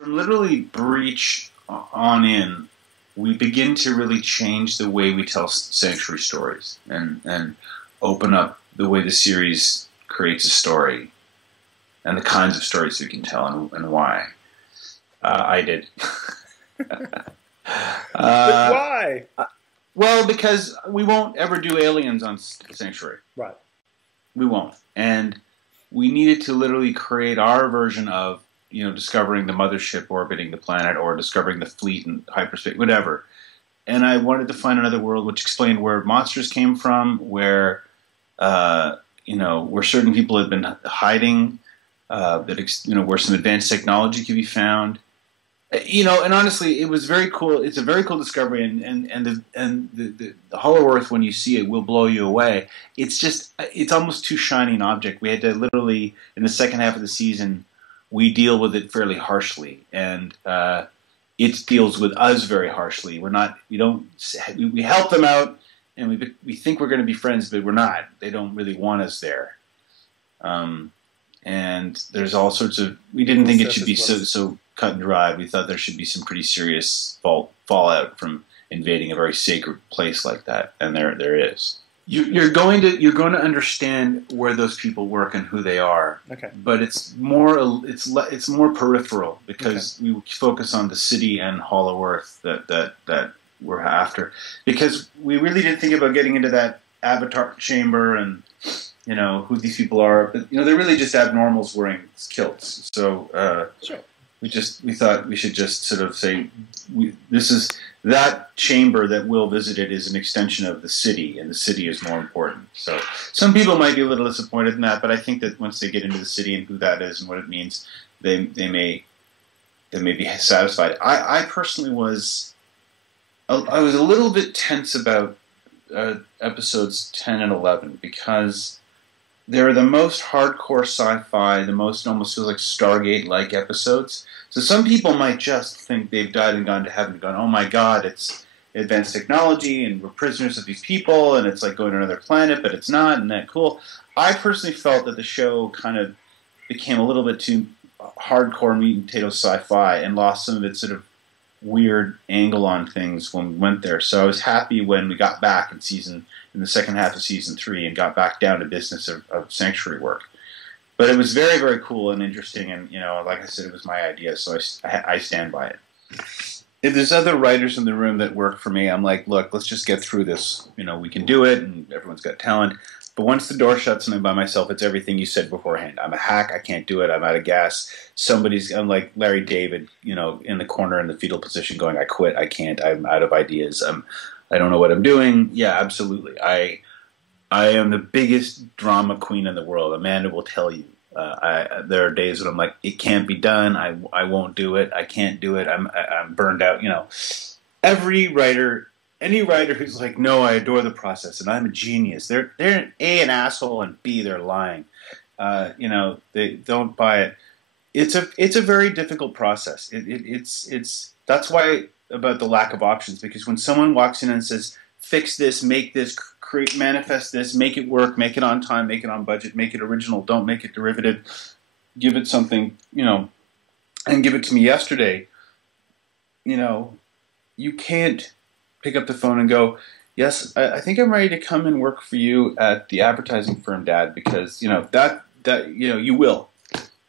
From literally Breach on in, we begin to really change the way we tell Sanctuary stories and open up the way the series creates a story and the kinds of stories we can tell and why. I did. But why? Well, because we won't ever do aliens on Sanctuary. Right. We won't. And we needed to literally create our version of, discovering the mothership orbiting the planet or discovering the fleet in hyperspace, whatever. And I wanted to find another world which explained where monsters came from, where certain people had been hiding, where some advanced technology could be found. And honestly, it was very cool. It's a very cool discovery, and the Hollow Earth, when you see it, will blow you away. It's almost too shiny an object. We had to literally, in the second half of the season, we deal with it fairly harshly, and it deals with us very harshly. We help them out, and we think we're going to be friends, but we're not. They don't really want us there. And there's all sorts of. We didn't think it should be so cut and dry. We thought there should be some pretty serious fallout from invading a very sacred place like that, and there is. You're going to understand where those people work and who they are. Okay. But it's more peripheral because we focus on the city and Hollow Earth that we're after, because we really didn't think about getting into that avatar chamber and who these people are. But they're really just abnormals wearing kilts. So sure. We thought we should just sort of say this is that chamber that Will visited is an extension of the city, and the city is more important. So some people might be a little disappointed in that, but I think that once they get into the city and who that is and what it means, they may be satisfied. I personally was a little bit tense about episodes 10 and 11 because they're the most hardcore sci-fi, the most almost feels like Stargate-like episodes. So some people might just think they've died and gone to heaven and gone, oh my god, it's advanced technology and we're prisoners of these people and it's like going to another planet, but it's not, and that cool. I personally felt that the show kind of became a little bit too hardcore meat and potato sci-fi and lost some of its sort of weird angle on things when we went there. So I was happy when we got back in the second half of season 3 and got back down to business of Sanctuary work. But it was very, very cool and interesting, and like I said, it was my idea, so I stand by it. If there's other writers in the room that work for me, I'm like, look, let's just get through this. We can do it, and everyone's got talent. But once the door shuts and I'm by myself, it's everything you said beforehand. I'm a hack. I can't do it. I'm out of gas. I'm like Larry David, in the corner in the fetal position going, I quit. I can't. I'm out of ideas. I don't know what I'm doing. Yeah, absolutely. I am the biggest drama queen in the world. Amanda will tell you. There are days when I'm like, it can't be done. I won't do it. I can't do it. I'm burned out. Every writer, any writer who's like, no, I adore the process and I'm a genius. They're A, an asshole, and B, they're lying. They don't buy it. It's a very difficult process. That's why about the lack of options, because when someone walks in and says, fix this, make this, create, manifest this, make it work, make it on time, make it on budget, make it original, don't make it derivative, give it something, and give it to me yesterday, you can't pick up the phone and go, yes, I think I'm ready to come and work for you at the advertising firm, Dad, because, you will.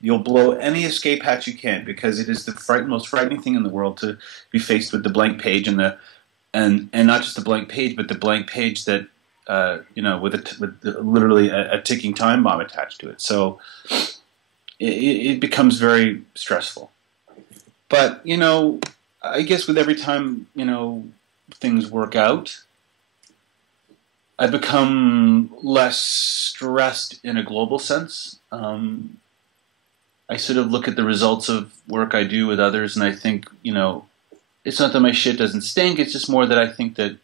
You'll blow any escape hatch you can, because it is the most frightening thing in the world to be faced with the blank page and not just the blank page, but the blank page that with literally a ticking time bomb attached to it. So it becomes very stressful. But I guess with every time things work out, I become less stressed in a global sense. I sort of look at the results of work I do with others, and I think, it's not that my shit doesn't stink. It's just more that I think that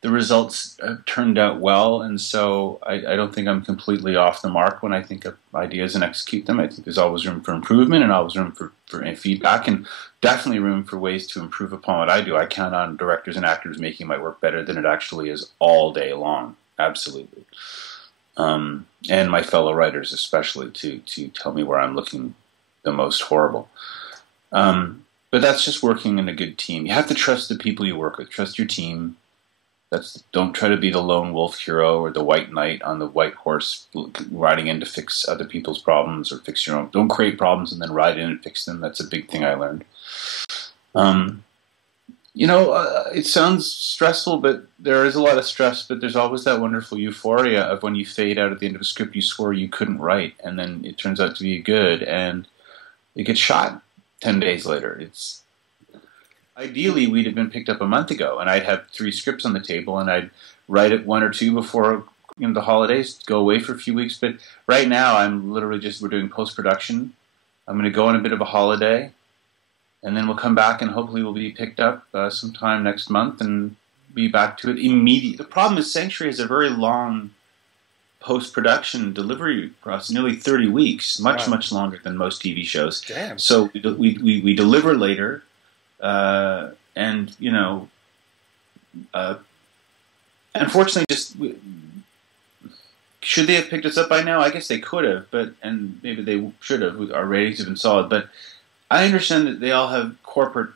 the results have turned out well, and so I don't think I'm completely off the mark when I think of ideas and execute them. I think there's always room for improvement and always room for feedback, and definitely room for ways to improve upon what I do. I count on directors and actors making my work better than it actually is all day long. Absolutely. And my fellow writers especially to tell me where I'm looking the most horrible. But that's just working in a good team. You have to trust the people you work with. Trust your team. Don't try to be the lone wolf hero or the white knight on the white horse riding in to fix other people's problems or fix your own. Don't create problems and then ride in and fix them. That's a big thing I learned. It sounds stressful, but there is a lot of stress, but there's always that wonderful euphoria of when you fade out at the end of a script you swore you couldn't write, and then it turns out to be good, and it gets shot 10 days later. Ideally, we'd have been picked up a month ago, and I'd have 3 scripts on the table, and I'd write it 1 or 2 before the holidays, go away for a few weeks. But right now, I'm literally we're doing post-production. I'm going to go on a bit of a holiday, and then we'll come back, and hopefully we'll be picked up sometime next month and be back to it immediately. The problem is Sanctuary has a very long post-production delivery process, nearly 30 weeks, much longer than most TV shows. Damn. So we deliver later. Unfortunately, should they have picked us up by now? I guess they could have, and maybe they should have. Our ratings have been solid, but I understand that they all have corporate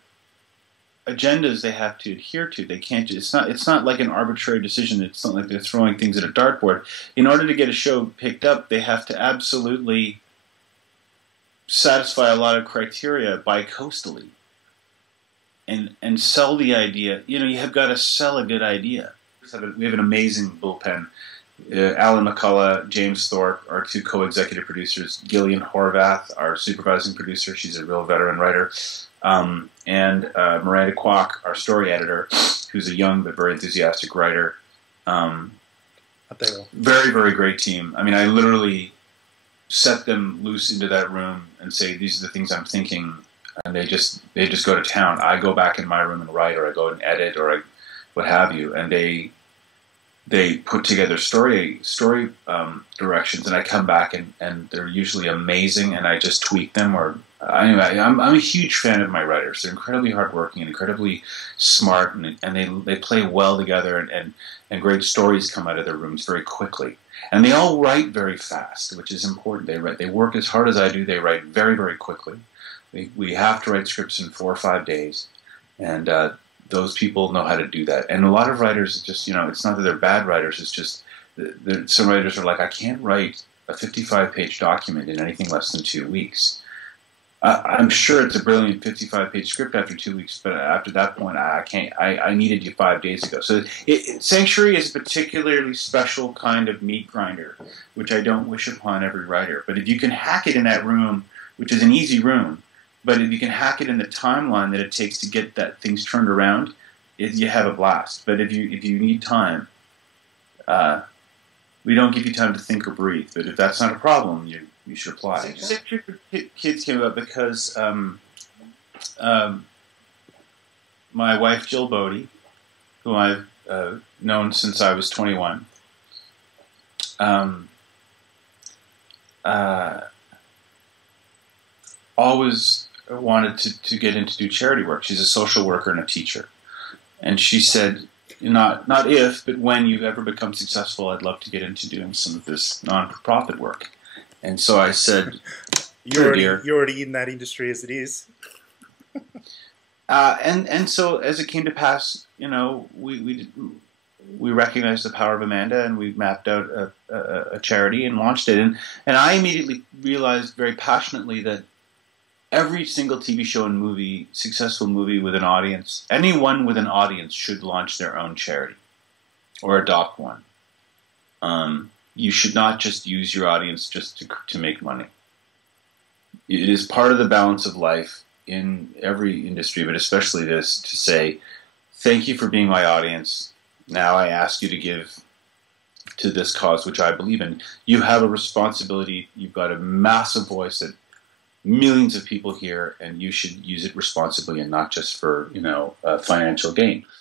agendas they have to adhere to. They can't. It's not like an arbitrary decision. It's not like they're throwing things at a dartboard. In order to get a show picked up, they have to absolutely satisfy a lot of criteria bi-coastally. And sell the idea. You have got to sell a good idea. We have an amazing bullpen. Alan McCullough, James Thorpe, our 2 co-executive producers. Gillian Horvath, our supervising producer. She's a real veteran writer. And Miranda Kwok, our story editor, who's a young but very enthusiastic writer. Very, very great team. I mean, I literally set them loose into that room and say, these are the things I'm thinking. And they just go to town. I go back in my room and write, or I go and edit, or what have you. And they put together story directions, and I come back and they're usually amazing, and I just tweak them. Or anyway, I'm a huge fan of my writers. They're incredibly hardworking and incredibly smart, and they play well together, and great stories come out of their rooms very quickly. And they all write very fast, which is important. They work as hard as I do. They write very, very quickly. We have to write scripts in 4 or 5 days, and those people know how to do that. And a lot of writers, it's not that they're bad writers. It's just some writers are like, I can't write a 55-page document in anything less than 2 weeks. I'm sure it's a brilliant 55-page script after 2 weeks, but after that point, I can't. I needed you 5 days ago. So Sanctuary is a particularly special kind of meat grinder, which I don't wish upon every writer. But if you can hack it in that room, which is an easy room, but if you can hack it in the timeline that it takes to get things turned around, you have a blast. But if you need time, we don't give you time to think or breathe. But if that's not a problem, you should apply. Sanctuary for Kids came about because my wife Jill Bodie, who I've known since I was 21, always wanted to get into do charity work. She's a social worker and a teacher, and she said, not if, but when you ever become successful, I'd love to get into doing some of this non-profit work. And so I said, you're already in that industry as it is. And so as it came to pass, we recognized the power of Amanda, and we mapped out a charity and launched it. And I immediately realized very passionately that every single TV show and movie, successful movie with an audience, anyone with an audience should launch their own charity or adopt one. You should not just use your audience just to make money. It is part of the balance of life in every industry, but especially this, to say, thank you for being my audience. Now I ask you to give to this cause, which I believe in. You have a responsibility. You've got a massive voice that millions of people hear, and you should use it responsibly and not just for financial gain.